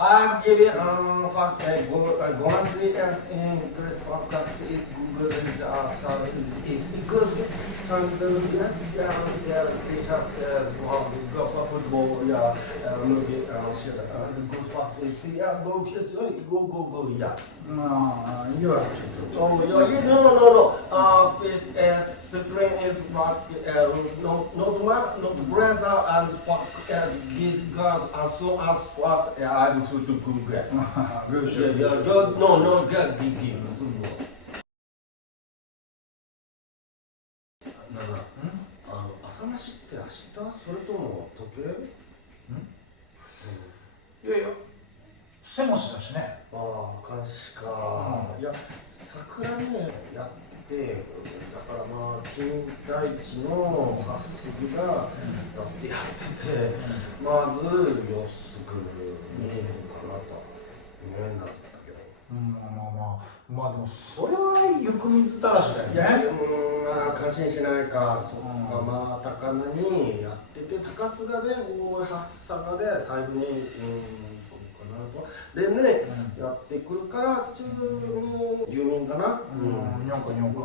I'm giving fact go and English podcast is good is because some football movie good fact is go yeah. You are Oh yeah no screen is what not brother and these girls as soon as fast I'm to Google. No, get gig. 朝飯って明日それとも時計？いやいや、背もしだしね。ああ、監視か。いや、桜ね、やって、だからまあ、金田一のハッスルがやってて、まず、よすぐ見えるかなと、ね、なったけど。まあでも、それは行く水たらしだよね。いや、感心しないか、そっか、まあ、高菜にやってて、高津賀で、大橋坂で、財布に、でね、やってくるから、地中の住民かな。にょんかにょんか。